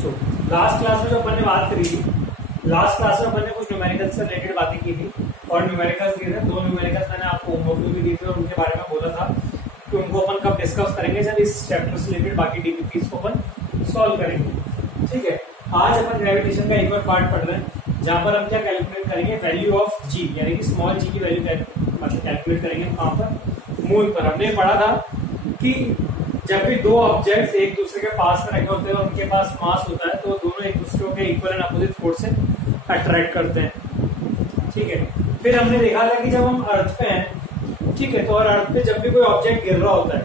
जो last class में जो अपन ने बात करी थी, लास्ट क्लास में अपन ने कुछ न्यूमेरिकल से रिलेटेड बातें की थी और न्यूमेरिकल्स दिए थे। 2 न्यूमेरिकल्स मैंने आपको होमवर्क में भी दिए थे और उनके बारे में बोला था कि उनको अपन कब डिस्कस करेंगे, जब इस चैप्टर से रिलेटेड बाकी डीपीपीज को अपन सॉल्व करेंगे। ठीक है, आज अपन ग्रेविटेशन का एक और पार्ट पढ़ रहे हैं जहां पर हम क्या कैलकुलेट करेंगे, वैल्यू ऑफ जी, यानी कि स्मॉल जी की वैल्यू मतलब कैलकुलेट करेंगे कहां पर, मून पर। हमने पढ़ा था कि जब भी दो ऑब्जेक्ट्स एक दूसरे के पास में रखे होते हैं और उनके पास मास होता है तो दोनों एक दूसरे के इक्वल एंड अपोजिट फोर्स से अट्रैक्ट करते हैं। ठीक है, फिर हमने देखा था कि जब हम अर्थ पे हैं, ठीक है, तो और अर्थ पे जब भी कोई ऑब्जेक्ट गिर रहा होता है,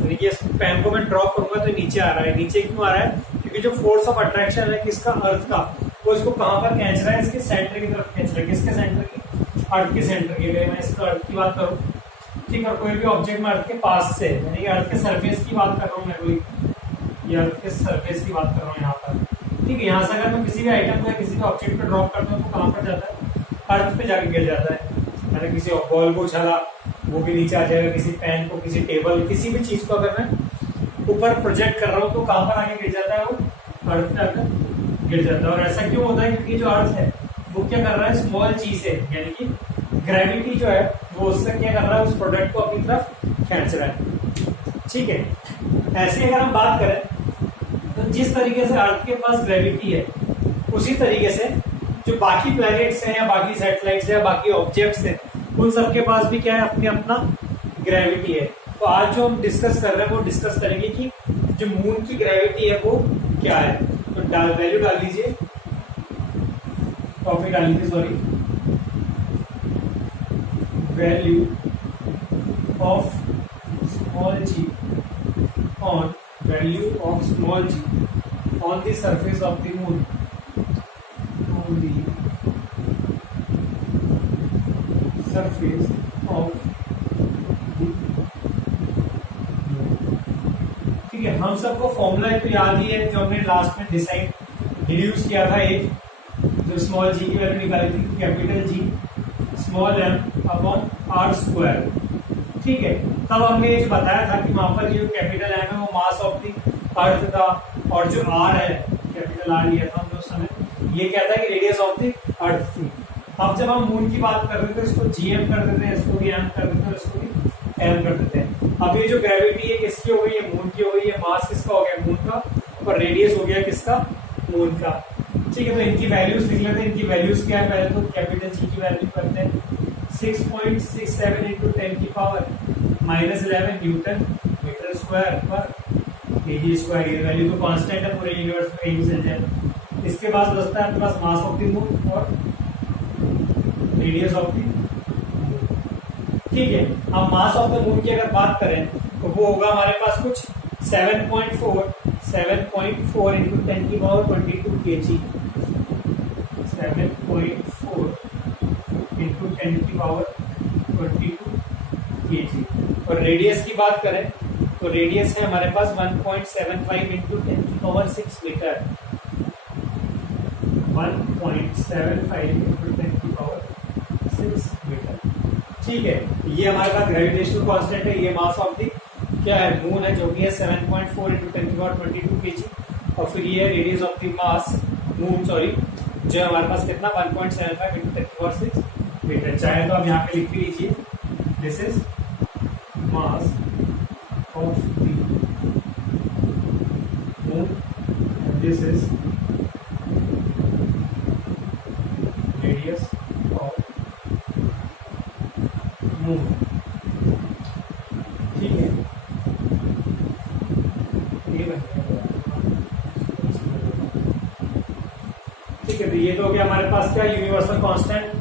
यानी कि पेन को मैं ड्रॉप करूंगा तो नीचे आ रहा है। नीचे क्यों आ रहा है? क्योंकि जो फोर्स ऑफ अट्रैक्शन है किसका, अर्थ का, वो इसको कहां पर खींच रहा है, इसके सेंटर की तरफ खींच रहा है। किसके सेंटर की? अर्थ के सेंटर की। मैं इसका अर्थ की बात करूं, ठीक है, कोई भी ऑब्जेक्ट में अर्थ के पास से, यानी कि अर्थ के सरफेस की बात कर रहा हूँ मैं, कोई ये अर्थ के सरफेस की बात कर रहा हूँ यहाँ पर। ठीक है, यहाँ से अगर मैं किसी भी आइटम को या किसी भी ऑब्जेक्ट पे ड्रॉप करता हूँ तो कहाँ पर जाता है? अर्थ पे जाके गिर जाता है। मैंने किसी बॉल को उछाला, वो भी नीचे आ जाएगा। किसी पेन को, किसी टेबल, किसी भी चीज को अगर मैं ऊपर प्रोजेक्ट कर रहा हूँ तो कहाँ पर आके गिर जाता है? वो अर्थ पे आकर गिर जाता है। और ऐसा क्यों होता है? क्योंकि जो अर्थ है वो क्या कर रहा है, स्मॉल जी से, यानी कि ग्रेविटी जो है वो उससे क्या कर रहा है, उस प्रोडक्ट को अपनी तरफ खींच रहा है। ठीक है, ऐसे अगर हम बात करें तो जिस तरीके से अर्थ के पास ग्रेविटी है उसी तरीके से जो बाकी प्लैनेट्स हैं या बाकी सैटेलाइट्स हैं या बाकी ऑब्जेक्ट्स हैं उन सबके पास भी क्या है, अपनी अपना ग्रेविटी है। तो आज जो हम डिस्कस कर रहे हैं वो डिस्कस करेंगे कि जो मून की ग्रेविटी है वो क्या है। तो वैल्यू डाल लीजिए, टॉपिक डाल लीजिए, sorry, value of small g on value of small g on the surface of the moon, on the surface of the moon। ठीक है, हम सबको फॉर्मूला तो याद ही है जो हमने लास्ट में डिड्यूस किया था, एक जो स्मॉल जी की वैल्यू निकाली थी, capital G small M upon R square. ठीक है, तब हमने ये जो बताया था कि वहां पर जो कैपिटल एम है वो मास ऑफ द अर्थ था और जो आर है, कैपिटल आर लिया था हमने उस समय, ये क्या था कि रेडियस ऑफ द अर्थ थी। अब जब हम मून की बात कर रहे थे इसको जीएम कर देते हैं, इसको भी एम कर देते हैं, इसको भी एम कर देते हैं। अब ये जो ग्रेविटी है किसकी हो गई? ये मून की हो गई। ये मास किसका हो गया? मून का। और रेडियस हो गया किसका? मून का। ठीक है, तो इनकी वैल्यूज लिख लेते हैं। इनकी वैल्यूज क्या है? पहले तो कैपिटल जी की वैल्यू करते हैं, 6.67 इंटू 10 की पावर -11 न्यूटन मीटर स्क्वायर पर केजी स्क्वायर। ये वैल्यू तो कांस्टेंट है पूरे यूनिवर्स में, कहीं भी चल जाए। इसके बाद बचता है आपके पास मास ऑफ द मून और रेडियस ऑफ द मून। ठीक है, अब मास ऑफ द मून की अगर बात करें तो वो होगा हमारे पास कुछ 7.4 इंटू 10 की पावर 22 केजी, 7.4 इंटू 10 की पावर 22 केजी। और रेडियस की बात करें तो रेडियस है हमारे पास 1.75 इंटू 10 की पावर 6 मीटर, 1.75 इंटू 10 की पावर 6 मीटर। ठीक है, ये हमारे पास ग्रेविटेशनल कांस्टेंट है। ये मास ऑफ दी क्या है? मून है, जो कि है 7.4 इंटू 10 की पावर 22 केजी। और फिर ये radius of the mass moon, sorry, जो है हमारे पास कितना, 1.75 इंटू 10 की पावर 6 मीटर। चाहे तो आप यहाँ पे लिख भी लीजिए, this is mass of the moon, this is radius of moon. ठीक है, ठीक है, तो ये तो हो गया हमारे पास क्या, universal constant.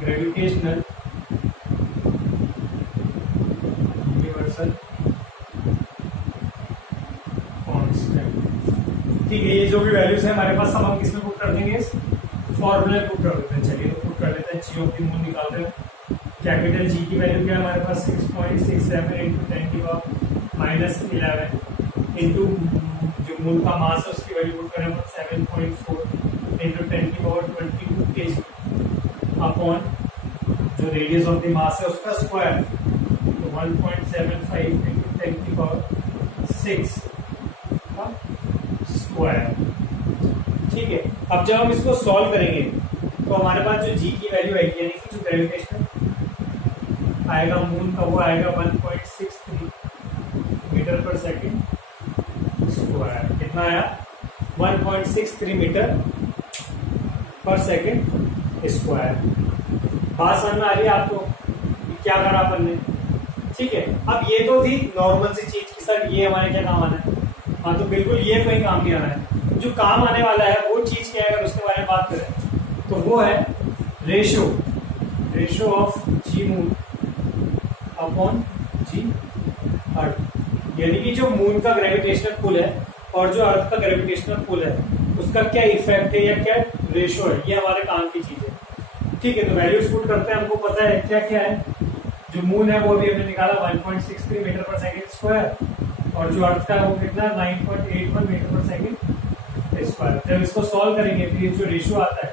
Gravitational universal constant. ठीक है, ये जो भी वैल्यूज है हमारे पास सब हम किसमें पुट कर देंगे? इस फॉर्मूले पुट कर देते हैं। चलिए तो पुट कर लेते हैं, जी ऑफ द मून निकाल रहे हैं। कैपिटल जी की वैल्यू क्या है हमारे पास? 6.67 इंटू 10 की पावर -11 इंटू जो मून का मास है उसकी वैल्यू पुट करें 7.4 इंटू 10 की पावर 22 केजी अपॉन जो रेडियस ऑफ द मास है उसका स्क्वायर, तो 1.75 into 10 की पावर 6 का स्क्वायर। ठीक है, अब जब हम इसको सॉल्व करेंगे तो हमारे पास जो जी की वैल्यू आएगी, यानी कि जो ग्रेविटेशनल आएगा मून का, वो आएगा 1.63 मीटर पर सेकेंड स्क्वायर। कितना आया? 1.63 मीटर पर सेकेंड स्क्वायर। बात समझ में आ रही है आपको कि क्या करा अपन ने? ठीक है, अब ये तो थी नॉर्मल सी चीज की सर ये हमारे क्या काम आना है। हाँ, तो बिल्कुल ये कोई काम नहीं आना है। जो काम आने वाला है वो चीज क्या है, अगर उसके बारे में बात करें तो वो है ratio of G moon upon G earth. यानी कि जो मून का ग्रेविटेशनल पुल है और जो अर्थ का ग्रेविटेशनल पुल है उसका क्या इफेक्ट है या क्या रेशियो है, ये हमारे काम की चीज है। ठीक है, तो वैल्यूज पुट करते हैं, हमको पता है क्या क्या है। जो मून है वो भी हमने निकाला 1.63 मीटर पर सेकेंड स्क्वायर, और जो अर्थ का है वो कितना 9.81 मीटर पर सेकेंड स्क्वायर। जब इसको सॉल्व करेंगे तो ये जो रेशियो आता है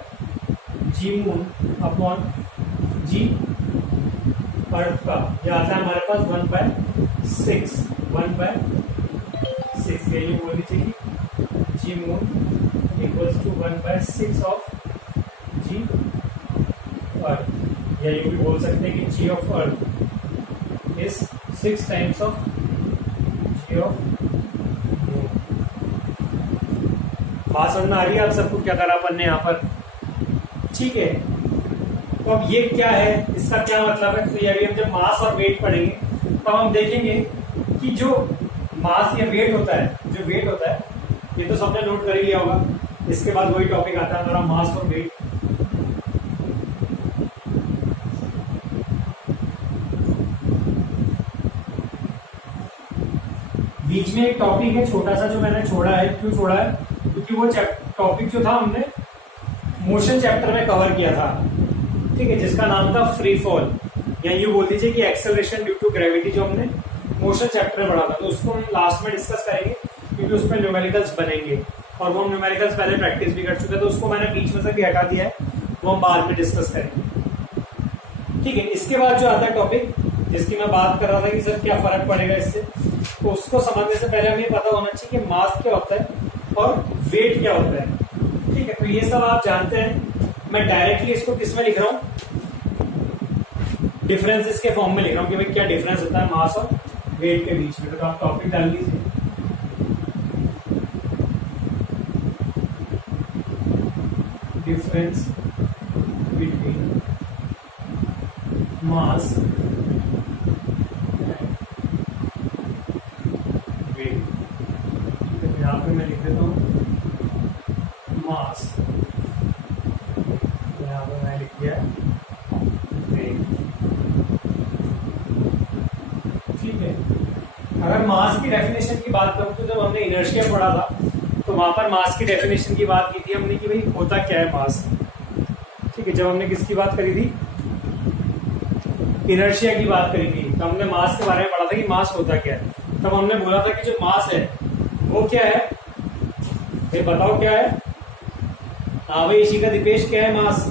जी मून अपॉन जी अर्थ का, ये आता है हमारे पास 1/6। 1/6 ये बोल दीजिए कि G moon equals to 1/6 of G earth, या ये भी बोल सकते हैं कि G of earth is 6 times of G of moon. बात समझ में आ रही है आप सबको क्या करा अपन ने यहाँ पर? ठीक है, तो अब ये क्या है, इसका क्या मतलब है? तो ये अभी हम जब मास और वेट पढ़ेंगे तो हम देखेंगे कि जो मास या वेट होता है, जो वेट होता है, ये तो सबने नोट कर ही लिया होगा। इसके बाद वही टॉपिक आता है हमारा मास और वेट। बीच में एक टॉपिक है छोटा सा जो मैंने छोड़ा है। क्यों छोड़ा है? क्योंकि वो टॉपिक जो था हमने मोशन चैप्टर में कवर किया था। ठीक है, जिसका नाम था फ्री फॉल, या यूं बोल दीजिए कि एक्सेलरेशन ड्यू टू ग्रेविटी, जो हमने मोशन चैप्टर में पढ़ा था। तो उसको हम लास्ट में डिस्कस करेंगे क्योंकि उसमें न्यूमेरिकल्स बनेंगे, और वो न्यूमेरिकल्स पहले प्रैक्टिस भी कर चुके हैं, तो उसको मैंने बीच में से भी हटा दिया है, वो हम बाद में डिस्कस करेंगे। ठीक है, इसके बाद जो आता है टॉपिक जिसकी मैं बात कर रहा था कि सर क्या फर्क पड़ेगा इससे, तो उसको समझने से पहले हमें पता होना चाहिए कि मास क्या होता है और वेट क्या होता है। ठीक है, तो ये सब आप जानते हैं। मैं डायरेक्टली इसको किस में लिख रहा हूं? डिफरेंसेस के फॉर्म में लिख रहा हूं कि भाई क्या डिफरेंस होता है मास और वेट के बीच में। तो आप टॉपिक डाल लीजिए। Difference between mass weight. यहाँ पे मैं लिख देता हूँ मास, यहाँ पे मैं लिख दिया वेट। ठीक है, अगर मास की डेफिनेशन की बात करूँ तो जब हमने इनर्शिया पढ़ा था तो वहां पर मास की डेफिनेशन की बात की थी हमने कि भाई होता क्या है मास। ठीक है, जब हमने किसकी बात करी थी? इनर्शिया की बात करी थी, तो हमने मास के बारे में पढ़ा था कि मास होता क्या है। तब हमने बोला था कि जो मास है वो क्या है, ये बताओ क्या है? हाँ भाई इसी का दीपेश, क्या है मास?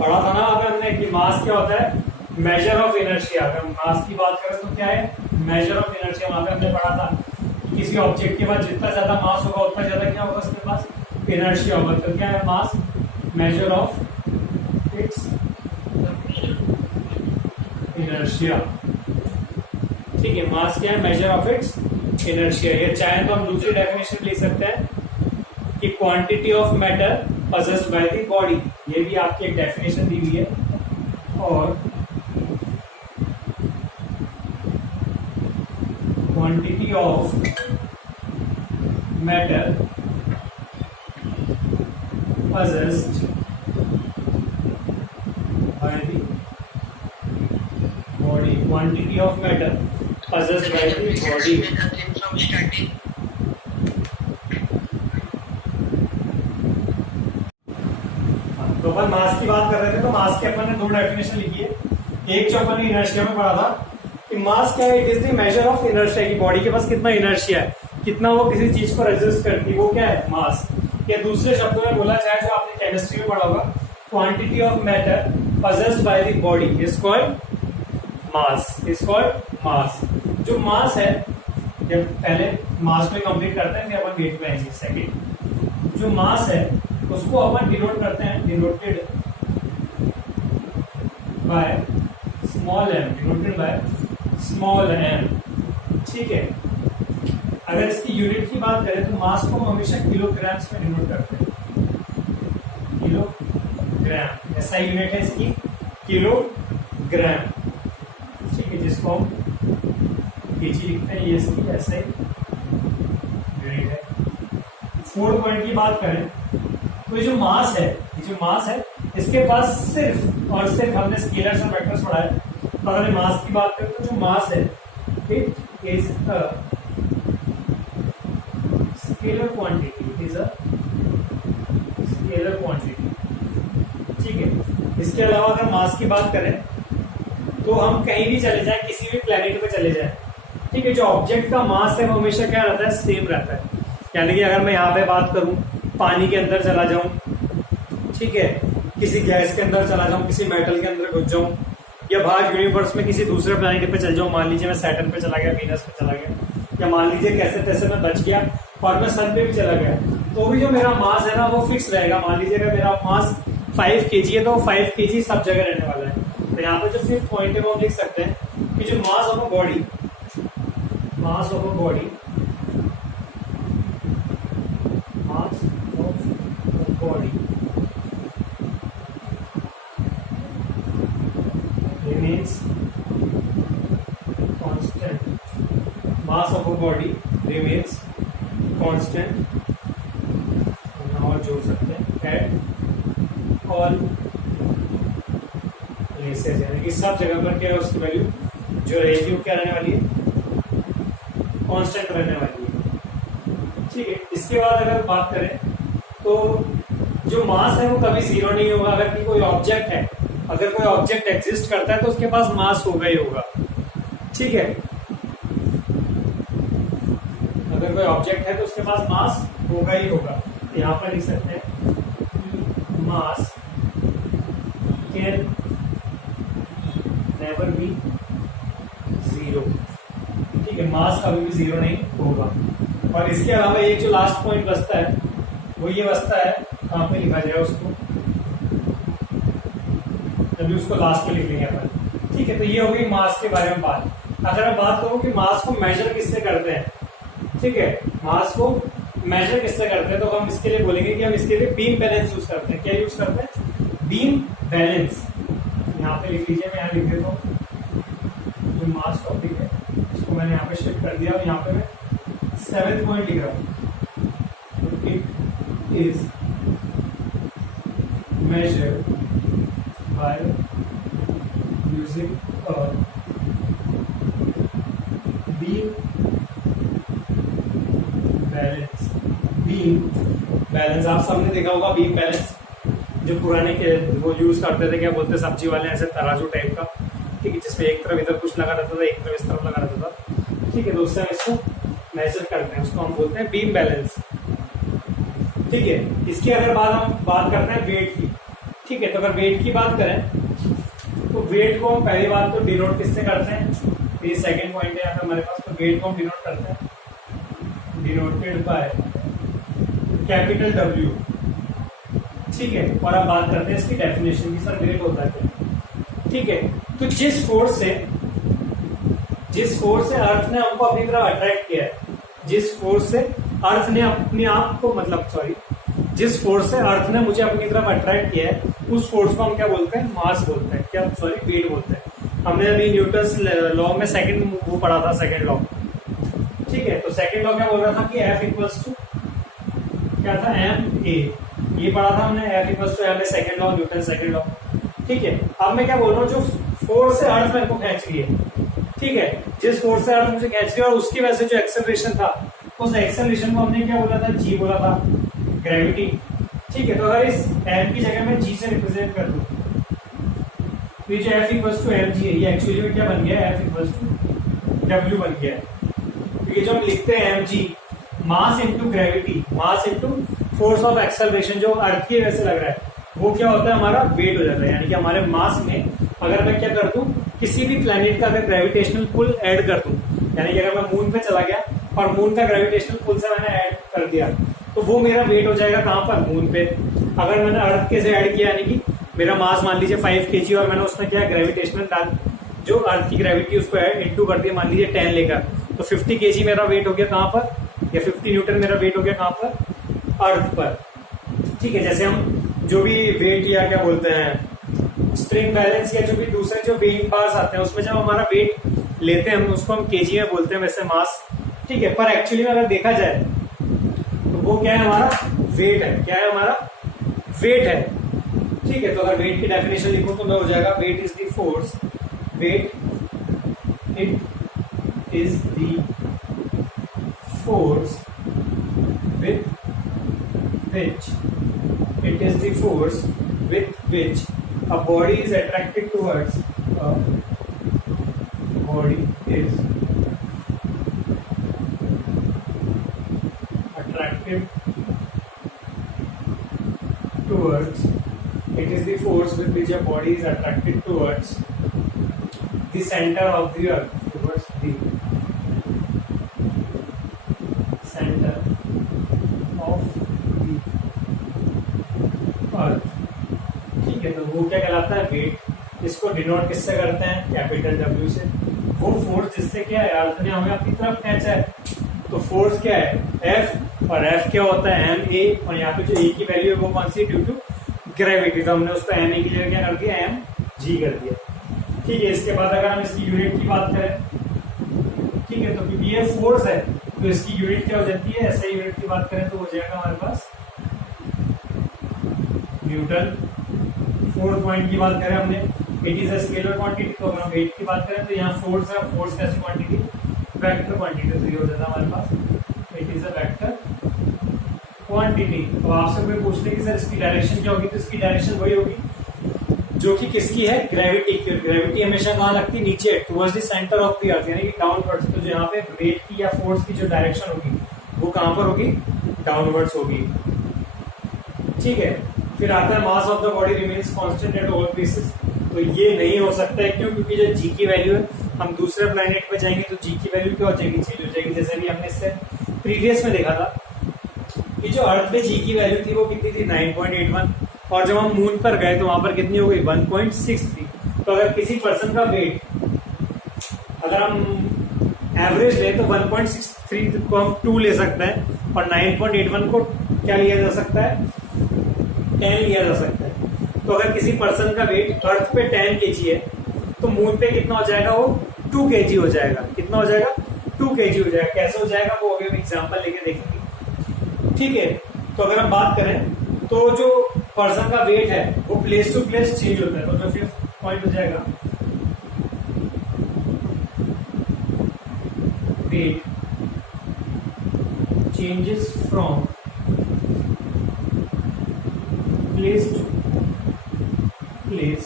पढ़ा था ना अगर हमने कि मास क्या होता है? Measure of inertia. अगर मास की बात करें तो क्या है? Measure of inertia. वहां पे हमने पढ़ा था कि किसी ऑब्जेक्ट के पास जितना ज्यादा मास होगा उतना ज्यादा क्या होगा उसके पास? इनर्शिया होगा। तो क्या है mass? Measure of its inertia. ठीक है, मास क्या है? Measure of its inertia. ये चाहे तो हम दूसरी डेफिनेशन ले सकते हैं कि quantity of matter possessed by the body. ये भी आपकी एक डेफिनेशन दी हुई है। और quantity of matter possessed by the body। quantity of matter possessed by the body। तो अपन मास की बात कर रहे थे, तो मास के अपन ने दो डेफिनेशन लिखी है। एक जो अपन ने इनर्शिया में पढ़ा था कि मास क्या है? It is the measure of inertia, की बॉडी के पास कितना इनर्शिया है, कितना वो किसी चीज को रेजिस्ट करती है, वो क्या है? मास। या दूसरे शब्दों में बोला जाए जो आपने केमिस्ट्री में पढ़ा होगा quantity of matter possessed by the body is called mass. Is called mass. जो mass है, जब पहले mass को कंप्लीट करते हैं फिर अपन वेट पे आएंगे. सेकेंड जो mass है उसको अपन डिनोट करते हैं, denoted by small m, denoted by small m. ठीक है. अगर इसकी यूनिट की बात करें तो मास को हम हमेशा किलोग्राम्स में डिनोट करते हैं. किलोग्राम ऐसा यूनिट है इसकी, किलोग्राम. ठीक है, जिसको हम केजी लिखते हैं, ये इसकी ऐसे यूनिट है. 4 पॉइंट की बात करें तो ये जो मास है, इसके पास सिर्फ और सिर्फ हमने स्केलर्स और वेक्टर्स पढ़ा है. तो अगर मास की बात करें तो जो मास है it is a scalar quantity. It is a scalar quantity. ठीक है. इसके अलावा अगर मास की बात करें तो हम कहीं भी चले जाएं, किसी भी प्लेनेट पे चले जाएं, ठीक है, जो ऑब्जेक्ट का मास है वो हमेशा क्या रहता है, सेम रहता है. यानी कि अगर मैं यहाँ पे बात करूं, पानी के अंदर चला जाऊं, ठीक है, किसी गैस के अंदर चला जाऊं, किसी मेटल के अंदर घुस जाऊं, या बाहर यूनिवर्स में किसी दूसरे प्लेनेट पे चल जाऊं. मान लीजिए मैं सैटर्न पे चला गया, वीनस पे चला गया, या मान लीजिए कैसे तैसे मैं बच गया और मैं सन पे भी चला गया, तो भी जो मेरा मास है ना वो फिक्स रहेगा. मान लीजिए अगर मेरा मास 5 kg है तो 5 kg सब जगह रहने वाला है. तो यहाँ पे जो 5th पॉइंट है वो हम लिख सकते हैं कि जो mass of a body, mass of a body, mass of body remains constant. Mass of a body remains constant. और जोड़ सकते हैं at all places, यानी कि सब जगह पर क्या है उसकी वैल्यू जो रहेगी वो क्या रहने वाली है, कांस्टेंट रहने वाली है. ठीक है. इसके बाद अगर बात करें तो जो मास है वो कभी जीरो नहीं होगा. अगर कोई ऑब्जेक्ट है, अगर कोई ऑब्जेक्ट एग्जिस्ट करता है तो उसके पास मास होगा ही होगा. ठीक है. अगर कोई ऑब्जेक्ट है तो उसके पास मास होगा ही होगा. यहाँ पर लिख सकते हैं मास कैन नेवर बी जीरो. ठीक है. मास कभी भी जीरो नहीं होगा. और इसके अलावा एक जो लास्ट पॉइंट बचता है वो ये बचता है, कहाँ पे लिखा जाए उसको, तभी उसको लास्ट में लिख लेंगे अपन. ठीक है. तो ये हो गई मास के बारे में बात. अगर मैं बात करूं कि मास को मेजर किससे करते हैं, ठीक है, मास को मेजर किससे करते हैं, तो हम इसके लिए बोलेंगे कि हम इसके लिए बीम बैलेंस यूज करते हैं. क्या यूज करते हैं, बीम बैलेंस. यहाँ पे लिख लीजिए, मैं यहाँ लिख देता हूँ. जो मास टॉपिक है इसको मैंने यहाँ पे शिफ्ट कर दिया और यहाँ पे मैं 7th पॉइंट लिख रहा हूँ. It is measured by using a beam balance. beam balance आप सबने देखा होगा. beam balance जो पुराने के वो यूज करते थे, क्या बोलते, सब्जी वाले, ऐसे तराजू टाइप का. ठीक है. जिसमें एक तरफ इधर कुछ लगा रहता था, एक तरफ इस तरफ लगा रहता था. ठीक है. तो उससे हम इसको मेजर करते हैं, उसको हम बोलते हैं बीम बैलेंस. ठीक है. इसकी अगर हम बात करते हैं वेट की. ठीक है. तो अगर वेट की बात करें तो वेट को हम पहली बात तो डिनोट किससे करते हैं, ये सेकंड पॉइंट है यहाँ पे हमारे पास. तो वेट को हम डिनोट करते हैं, डिनोटेड बाय कैपिटल W. ठीक है. और अब बात करते हैं इसकी डेफिनेशन की. सर वेट होता है क्या. ठीक है. तो जिस फोर्स से अर्थ ने हमको अपनी तरफ अट्रैक्ट किया है, जिस फोर्स से अर्थ ने अपने आप को, मतलब सॉरी, जिस फोर्स से अर्थ ने मुझे अपनी तरफ अट्रैक्ट किया है, उस फोर्स को हम क्या बोलते हैं, मास बोलते हैं. क्या, सॉरी, वेट बोलते हैं. हमने अभी न्यूटन्स लॉ में सेकंड वो पढ़ा था, सेकंड लॉ. ठीक है. तो सेकंड लॉ क्या बोल रहा था कि F इक्वल्स टू क्या था, ma. ये पढ़ा था हमने, F equals to ma, second law, Newton second law. ठीक है. अब मैं क्या बोल रहा हूँ, जो फोर्स से अर्थ मेरे को खींच रही है, ठीक है, जिस फोर्स से अर्थ मुझे खींच रही है और उसकी वजह से जो एक्सेलरेशन था, उस एक्सेलरेशन को हमने क्या बोला था, g बोला था, ग्रेविटी. ठीक है. तो अगर इस m की जगह मैं g से रिप्रेजेंट कर दूं तो ये जो F इक्वल्स टू mg है, ये एक्चुअली में क्या बन गया है, F इक्वल्स टू W बन गया है. तो ये जो हम लिखते हैं mg, mass into gravity, mass into force of acceleration, जो अर्थ की वजह से लग रहा है, वो क्या होता है, हमारा वेट हो जाता है। यानी कि हमारे मास में अगर मैं क्या कर दूं, किसी भी प्लेनेट का अगर ग्रेविटेशनल पुल ऐड कर दूं, यानी कि अगर मैं मून पे चला गया और मून का ग्रेविटेशनल पुल से मैंने ऐड कर दिया, तो वो मेरा वेट हो जाएगा कहां पर, मून पे। अगर मैंने अर्थ के से ऐड किया, यानी कि मेरा मास मान लीजिए 5 kg और मैंने उसमें क्या ग्रेविटेशनल डाल, जो अर्थ की ग्रेविटी उसको इंटू कर दिया, मान लीजिए 10 लेकर, तो 50 kg मेरा वेट हो गया कहां पर, या 50 न्यूटन मेरा वेट हो गया कहां पर, अर्थ पर। ठीक है, जैसे हम जो भी वेट या क्या बोलते हैं स्प्रिंग बैलेंस या जो भी दूसरे जो वेइंग बार्स आते हैं, उसमें जब हमारा वेट लेते हैं हम, उसको हम केजी में बोलते हैं वैसे मास। ठीक है, पर एक्चुअली में अगर देखा जाए तो वो क्या है, हमारा वेट है। क्या है, हमारा वेट है। ठीक है, तो अगर वेट की डेफिनेशन लिखूं तो मैं हो जाएगा weight is the force, weight it is the force with which it is the force with which a body is attracted towards the center of the earth, towards the center of अर्थ। ठीक है, तो वो क्या कहलाता है, wait. इसको denote किससे करते हैं, कैपिटल डब्ल्यू से। वो फोर्स जिससे क्या है, अर्थ ने हमें अपनी तरफ खींचा है, तो फोर्स क्या है, एफ, और एफ क्या होता है, एम ए, और यहाँ पे जो ए की वैल्यू है वो कौन सी, ड्यू टू ग्रेविटी, तो हमने उसको एम ए की जगह क्या कर दिया, एम जी कर दिया। ठीक है, इसके बाद अगर हम इसकी यूनिट की बात करें, ठीक है, तो क्योंकि ये फोर्स है तो इसकी यूनिट क्या हो जाती है, ऐसे यूनिट की बात करें तो हो जाएगा हमारे पास न्यूटन। फोर्थ पॉइंट की बात करें हमने, it is a scalar quantity, तो अगर हम वेट की बात करें तो यहाँ फोर्स है, फोर्स कैसी क्वांटिटी, वेक्टर क्वांटिटी, तो ये हो जाता है हमारे पास it is a vector quantity. तो आपसे कोई पूछते कि सर इसकी डायरेक्शन क्या होगी, तो इसकी डायरेक्शन वही होगी जो कि किसकी है, ग्रेविटी की। ग्रेविटी हमेशा कहाँ लगती है, नीचे, towards the centre of the earth, यानी कि डाउनवर्ड्स। तो जो यहाँ पे वेट की या फोर्स की जो डायरेक्शन होगी वो कहां पर होगी, डाउनवर्ड्स होगी। ठीक है, फिर आता है mass of the body remains constant at all places. तो ये नहीं हो सकता है, क्यों, क्योंकि जो जी की वैल्यू है, हम दूसरे प्लेनेट पे जाएंगे तो जी की वैल्यू क्या हो जाएगी, चेंज हो जाएगी। जैसे भी हमने इससे प्रीवियस में देखा था कि जो अर्थ पे जी की वैल्यू थी वो कितनी थी, 9.81, और जब हम मून पर गए तो वहां पर कितनी हो गई, 1.63। तो अगर किसी पर्सन का वेट अगर हम एवरेज ले तो 1.63 को हम 2 ले सकते हैं, और 9.81 को क्या लिया जा सकता है, 10 लिया जा सकता है। तो अगर किसी पर्सन का वेट अर्थ पे 10 kg है तो मून पे कितना हो जाएगा, वो 2 kg हो जाएगा। कितना हो जाएगा, 2 kg हो जाएगा। कैसे हो जाएगा वो अभी हम एग्जाम्पल लेके देखेंगे। ठीक है, तो अगर हम बात करें तो जो पर्सन का वेट है वो प्लेस टू प्लेस चेंज होता है। तो जो 5th पॉइंट हो जाएगा, weight changes from place to place.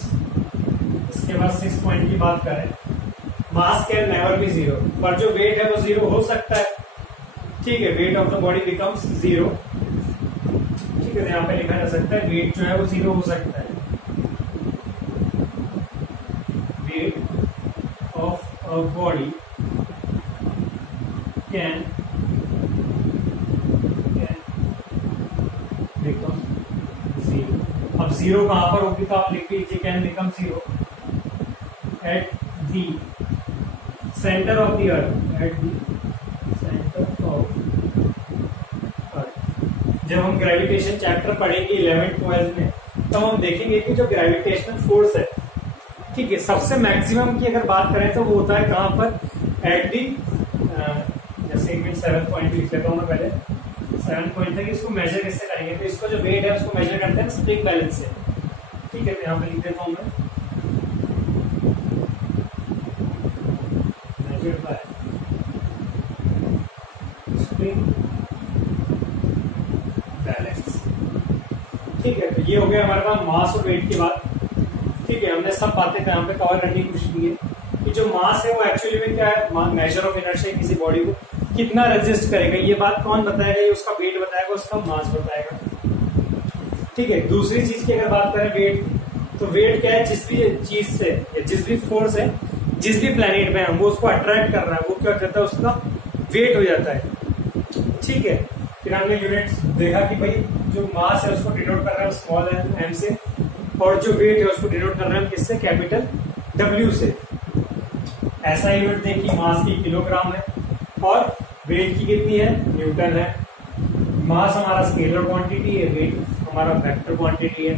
इसके बाद 6 पॉइंट की बात करें, mass can never be zero, पर जो वेट है वो जीरो हो सकता है। ठीक है, weight of the body becomes zero. ठीक है, यहाँ पे लिखा जा सकता है वेट जो है वो जीरो हो सकता है। Weight of a body can become zero. अब जीरो कहां पर होगी, तो आप लिख लीजिए can become zero at the centre of the earth, at the centre of earth. जब हम ग्रेविटेशन चैप्टर पढ़ेंगे 11th 12th में, तब हम देखेंगे कि जो ग्रेविटेशनल फोर्स है, ठीक है, सबसे मैक्सिमम की अगर बात करें तो वो होता है कहां पर, एट दी, जैसे 7th पॉइंट लिख लेता हूं मैं पहले। 7th पॉइंट था कि इसको मेजर कैसे करेंगे, तो इसको जो वेट है उसको मेजर करते हैं स्प्रिंग बैलेंस से। ठीक है, तो यहाँ पे लिख देता हूं मैं, मेजर्ड बाय स्प्रिंग बैलेंस। ठीक है, तो ये हो गया हमारे पास मास और वेट की बात। ठीक है, हमने सब बातें यहाँ पे कवर करने की कोशिश की है कि जो मास है वो एक्चुअली में क्या है, मेजर ऑफ इनर्शिया किसी बॉडी को कितना रेजिस्ट करेगा। ये बात कौन बताएगा, ये उसका वेट बताएगा, उसका मास बताएगा। ठीक है। दूसरी चीज की अगर बात करें वेट की, तो वेट क्या है, जिस भी चीज से या जिस भी फोर्स है, जिस भी प्लेनेट में हम वो उसको अट्रैक्ट कर रहा है, वो क्या हो जाता है, उसका वेट हो जाता है। ठीक है। फिर हमने यूनिट देखा कि भाई जो मास है उसको डिनोट कर रहे हैं स्मॉल एम से, और जो वेट है उसको डिनोट कर रहे हैं किससे, कैपिटल डब्ल्यू से। ऐसा यूनिट देखिए, मास की किलोग्राम है और वेट की कितनी है, न्यूटन है। मास हमारा स्केलर क्वांटिटी है, वेट हमारा वेक्टर क्वांटिटी है।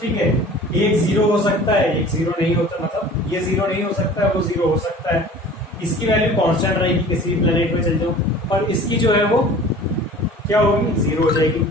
ठीक है। एक जीरो हो सकता है, एक जीरो नहीं होता, मतलब ये जीरो नहीं हो सकता है, वो जीरो हो सकता है। इसकी वैल्यू कांस्टेंट रहेगी, किसी भी प्लेनेट में चल जाओ, और इसकी जो है वो क्या होगी, जीरो हो जाएगी।